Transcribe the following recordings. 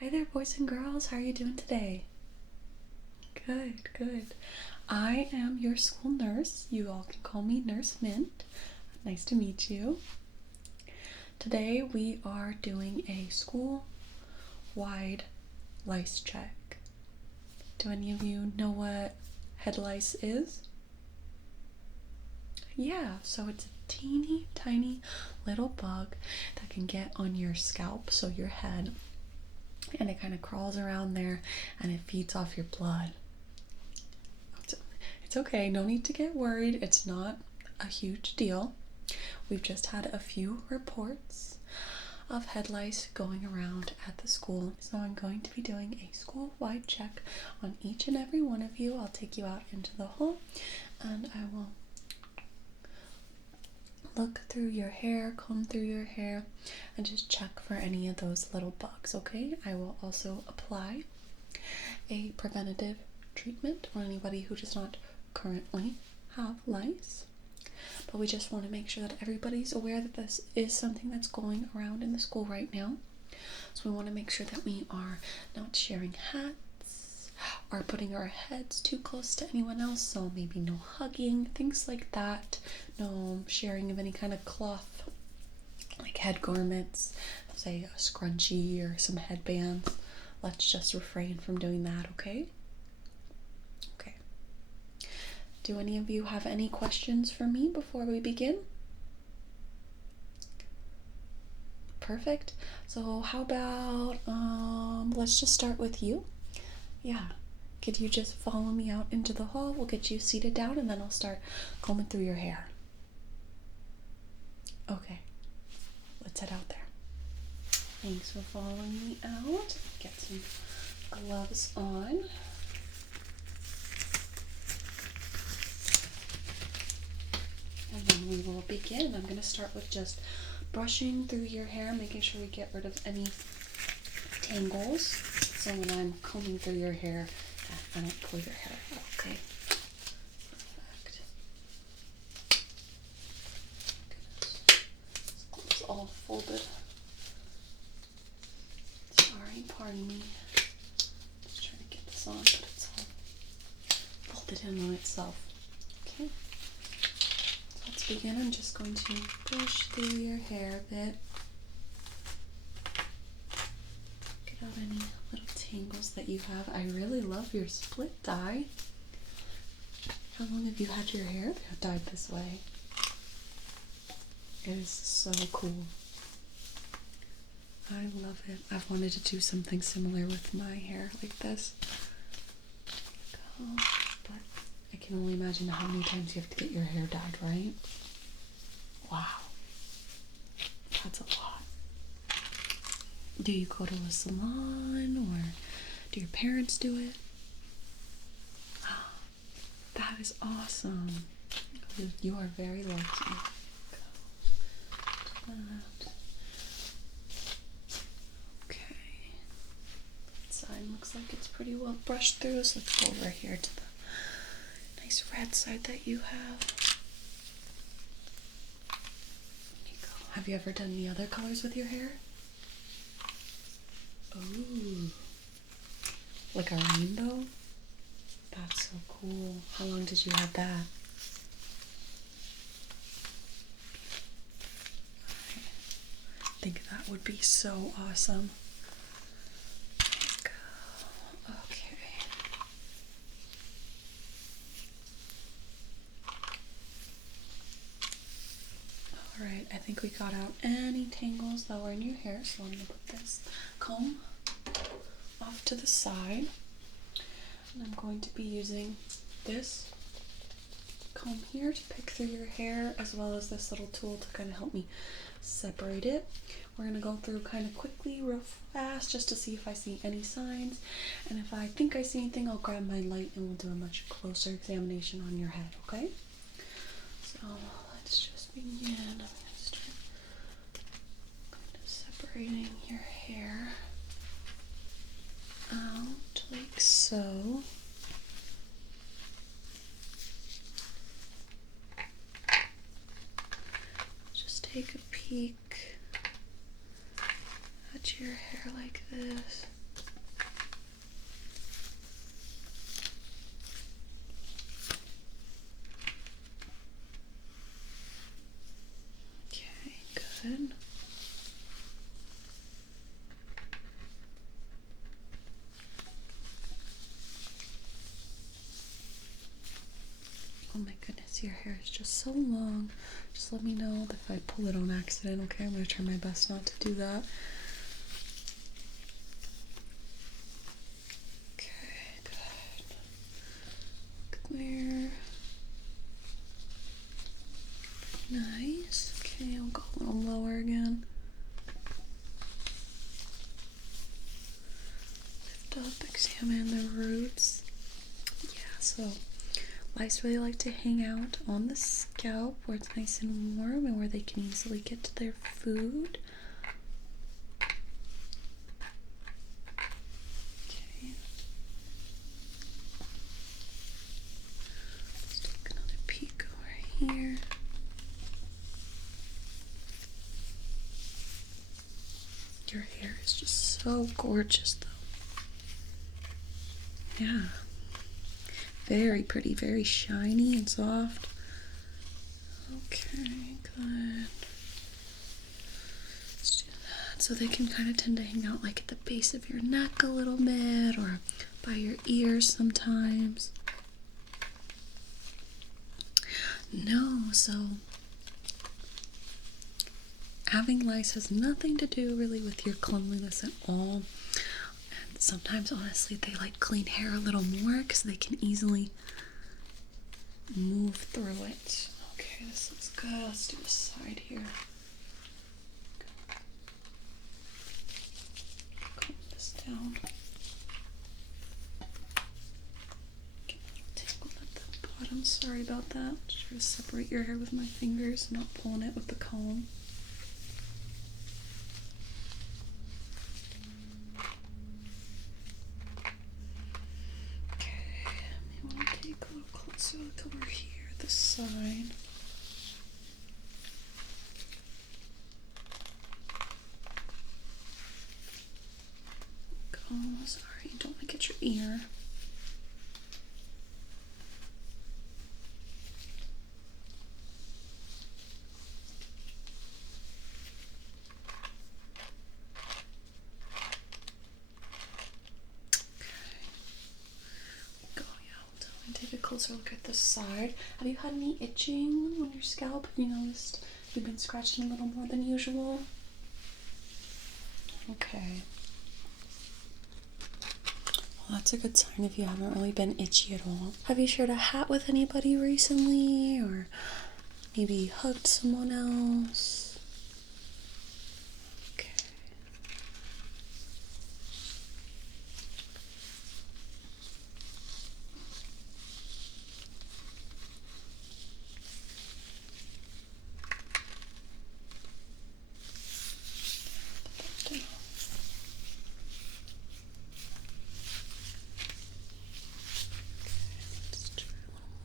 Hi there, boys and girls. How are you doing today? Good, good. I am your school nurse. You all can call me Nurse Mint. Nice to meet you. Today we are doing a school-wide lice check. Do any of you know what head lice is? Yeah, so it's a teeny tiny little bug that can get on your scalp, so your head, and it kind of crawls around there and it feeds off your blood. It's okay, no need to get worried. It's not a huge deal. We've just had a few reports of head lice going around at the school. So I'm going to be doing a school-wide check on each and every one of you. I'll take you out into the hall and I will look through your hair, comb through your hair, and just check for any of those little bugs, okay? I will also apply a preventative treatment on anybody who does not currently have lice. But we just want to make sure that everybody's aware that this is something that's going around in the school right now. So we want to make sure that we are not sharing hats or putting our heads too close to anyone else. So maybe no hugging, things like that. No sharing of any kind of cloth, like head garments, say a scrunchie or some headbands. Let's just refrain from doing that, okay? Okay. Do any of you have any questions for me before we begin? Perfect. So how about, let's just start with you. Yeah. Could you just follow me out into the hall? We'll get you seated down and then I'll start combing through your hair. Okay. Let's head out there. Thanks for following me out. Get some gloves on. And then we will begin. I'm going to start with just brushing through your hair, making sure we get rid of any tangles. So when I'm combing through your hair, I don't pull your hair out, okay? Perfect. Goodness. This glove's all folded. Sorry, pardon me. Just trying to get this on, but it's all folded in on itself. Okay. Let's begin. I'm just going to brush through your hair a bit. Get out any little tangles that you have. I really love your split dye. How long have you had your hair dyed this way? It is so cool. I love it. I've wanted to do something similar with my hair like this. But I can only imagine how many times you have to get your hair dyed, right? Wow. That's a lot. Do you go to a salon or do your parents do it? Oh, that is awesome. You are very lucky. Okay. That side looks like it's pretty well brushed through, so let's go over here to the nice red side that you have. There you go. Have you ever done the other colors with your hair? Ooh. Like a rainbow? That's so cool. How long did you have that? I think that would be so awesome. Okay. Alright, I think we got out any tangles that were in your hair, so I'm going to put this comb off to the side. And I'm going to be using this comb here to pick through your hair, as well as this little tool to kind of help me separate it. We're going to go through kind of quickly, real fast, just to see if I see any signs. And if I think I see anything, I'll grab my light and we'll do a much closer examination on your head, okay? So let's just begin. I'm going to start kind of separating your hair out like so. Just take a peek at your hair like this. good. Oh my goodness, your hair is just so long. Just let me know if I pull it on accident, okay? I'm going to try my best not to do that. Okay, good. Clear. Nice. Okay, I'll go a little lower again. Lift up, examine the roots. Yeah, so lice really like to hang out on the scalp where it's nice and warm and where they can easily get to their food. Okay. Let's take another peek over here. Your hair is just so gorgeous, though. Yeah. Very pretty, very shiny and soft. Okay, good. Let's do that. So they can kind of tend to hang out like at the base of your neck a little bit or by your ears sometimes. No, so having lice has nothing to do really with your cleanliness at all. And sometimes, honestly, they like clean hair a little more because they can easily move through it. Okay, this looks good. Let's do the side here. Calm this down. Get a little tangled at the bottom. Sorry about that. Just try to separate your hair with my fingers, not pulling it with the comb. So look over here, this side. Oh, sorry, don't want to get your ear. Take a closer look at this side. Have you had any itching on your scalp? Have you noticed you've been scratching a little more than usual? Okay. Well, that's a good sign if you haven't really been itchy at all. Have you shared a hat with anybody recently? Or maybe hugged someone else? Okay.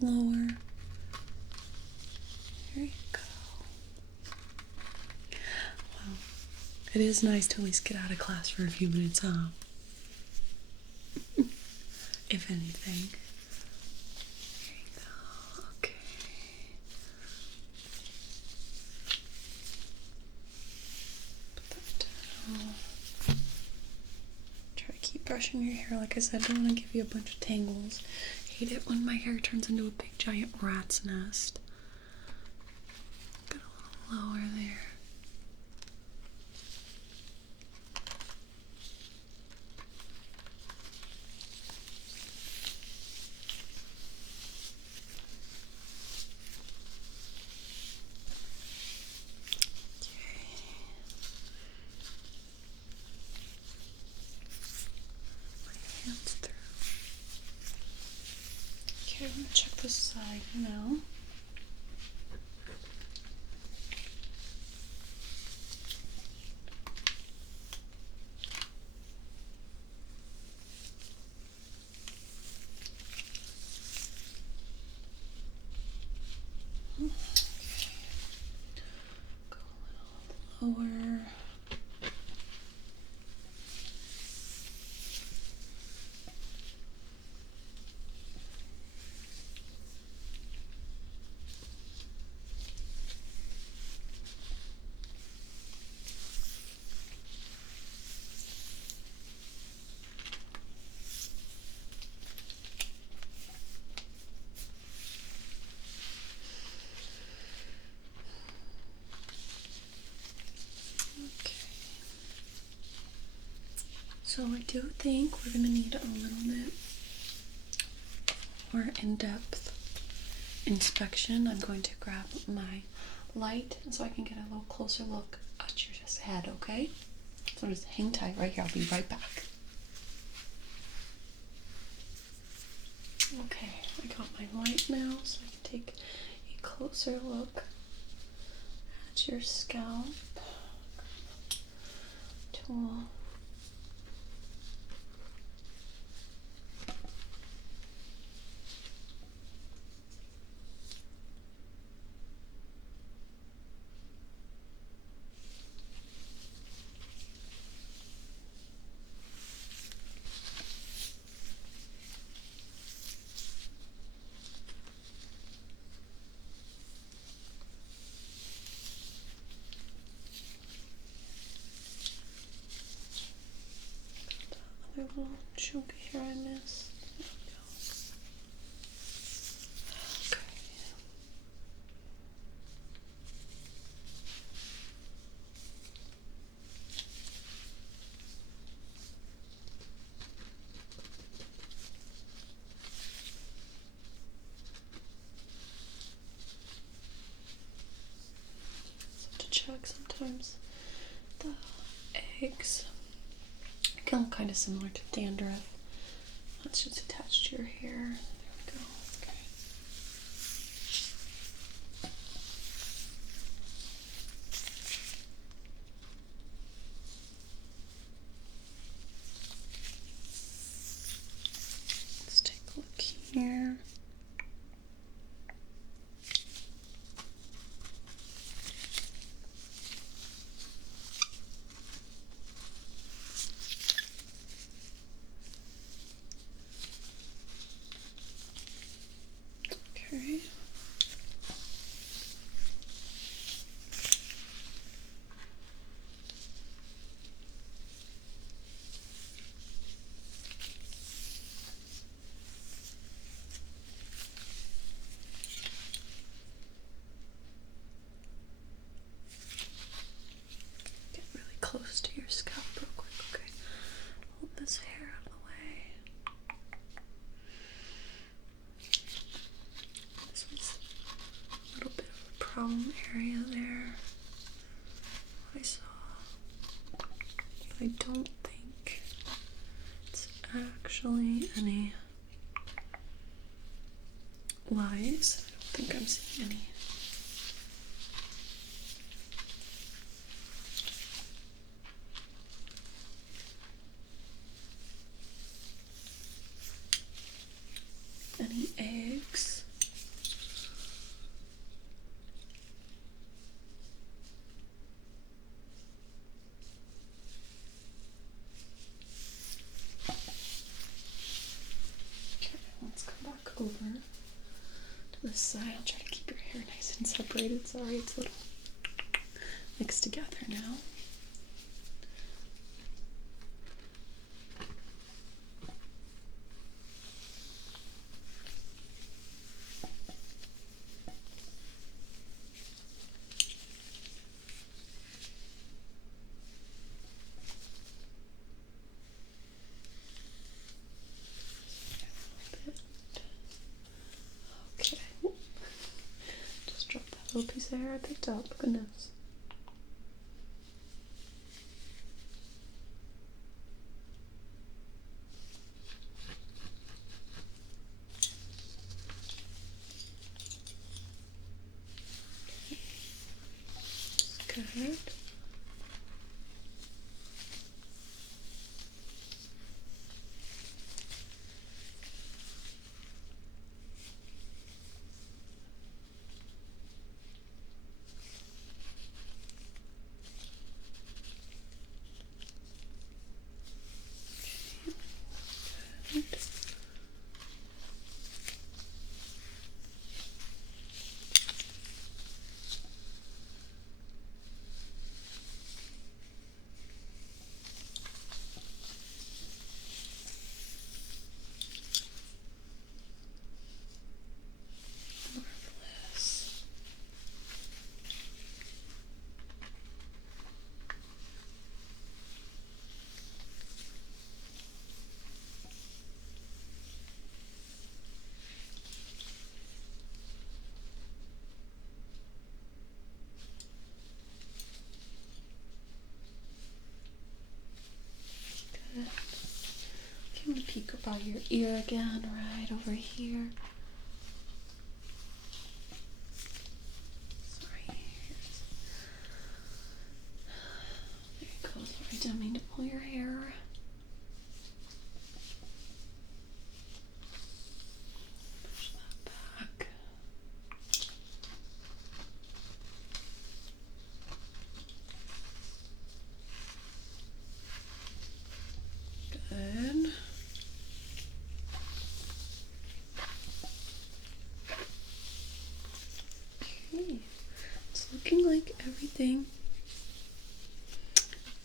Lower. There you go. Wow. It is nice to at least get out of class for a few minutes, huh? If anything. There you go. Okay. Put that down. Try to keep brushing your hair. Like I said, don't want to give you a bunch of tangles. Hate it when my hair turns into a big giant rat's nest. Get a little lower there. Okay, I'm gonna check this side now. Okay. Go a little lower. So I do think we're going to need a little bit more in-depth inspection. I'm going to grab my light so I can get a little closer look at your head, okay? So just hang tight right here. I'll be right back. Okay, I got my light now so I can take a closer look at your scalp. Tool. Other little chunk here I missed. There we go. Okay. So to check sometimes the eggs can look kind of similar to dandruff. That's just attached to your hair. There we go. Okay. Let's take a look here. Okay. Get really close to your scalp real quick, okay? Hold this hair out of the way. This was a little bit of a problem area there. I saw. But I don't think it's actually any lice. I don't think I'm seeing any. Any eggs. Okay, let's come back over to this side. I'll try to keep your hair nice and separated. Sorry, it's a little mixed together now. Okay. Just drop that little piece of hair I picked up. Goodness. Good. Good. by your ear again, right over here. Sorry. There you go. Sorry, didn't mean to pull your hair. Push that back. Good. Okay. It's looking like everything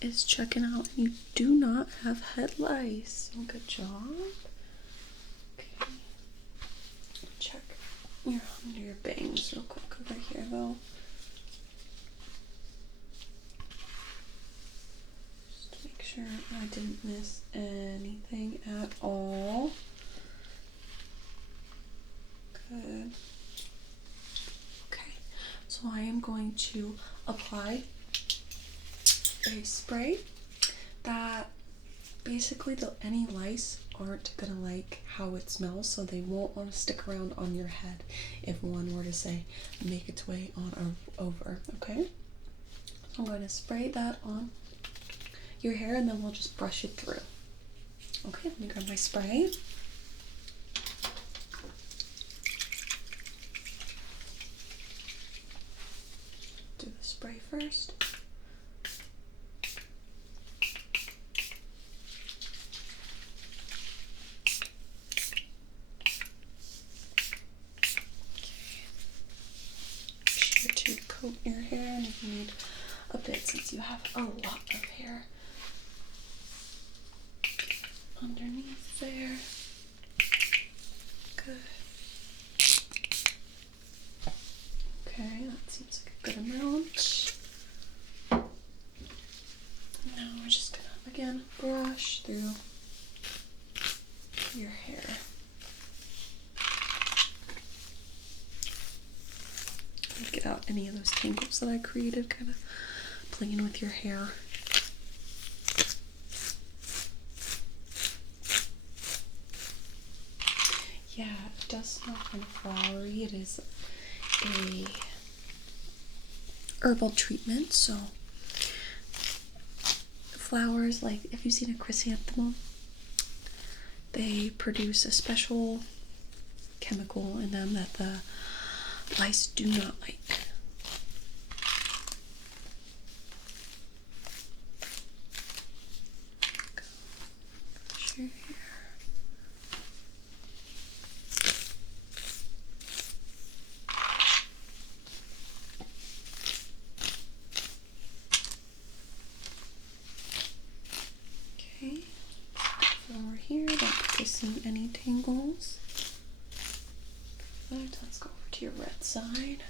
is checking out. You do not have head lice. So good job. Okay. Check under your bangs real quick over here though. Just to make sure I didn't miss anything at all. Good. Okay, so I am going to apply a spray that basically any lice aren't gonna like how it smells, so they won't want to stick around on your head if one were to say make its way on over. Okay, so I'm going to spray that on your hair and then we'll just brush it through. Okay, let me grab my spray. Do the spray first. Coat your hair, and if you need a bit, since you have a lot of hair underneath there. Good. Okay, that seems like a good amount. Now we're just gonna again brush through your hair. Get out any of those tangles that I created, kind of playing with your hair. Yeah, it does smell kind of flowery. It is a herbal treatment, so flowers, like if you've seen a chrysanthemum, they produce a special chemical in them that the lice do not like. Brush your hair. Okay, over here, don't see any tangles. Good, let's go over to your red side.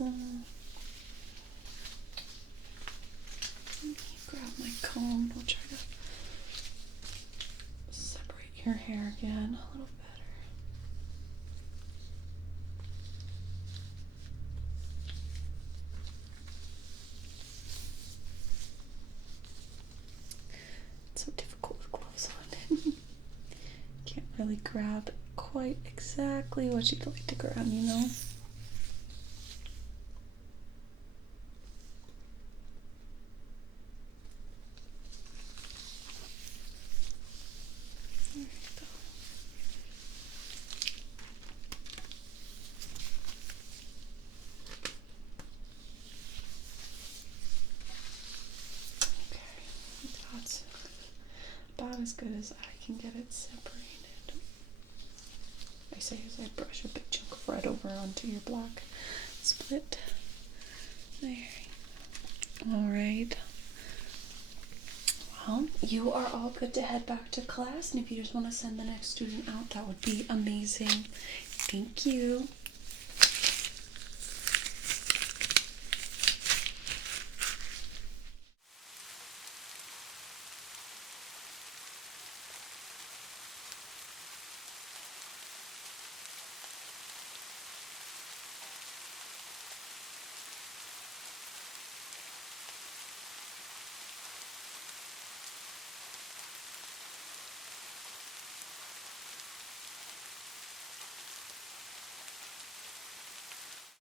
Let me grab my comb. I'll try to separate your hair again a little better. It's so difficult with gloves on. Can't really grab quite exactly what you'd like to grab, you know? About as good as I can get it separated. I say as I brush a big chunk of red over onto your black split. There. All right. Well, you are all good to head back to class, and if you just want to send the next student out, that would be amazing. Thank you.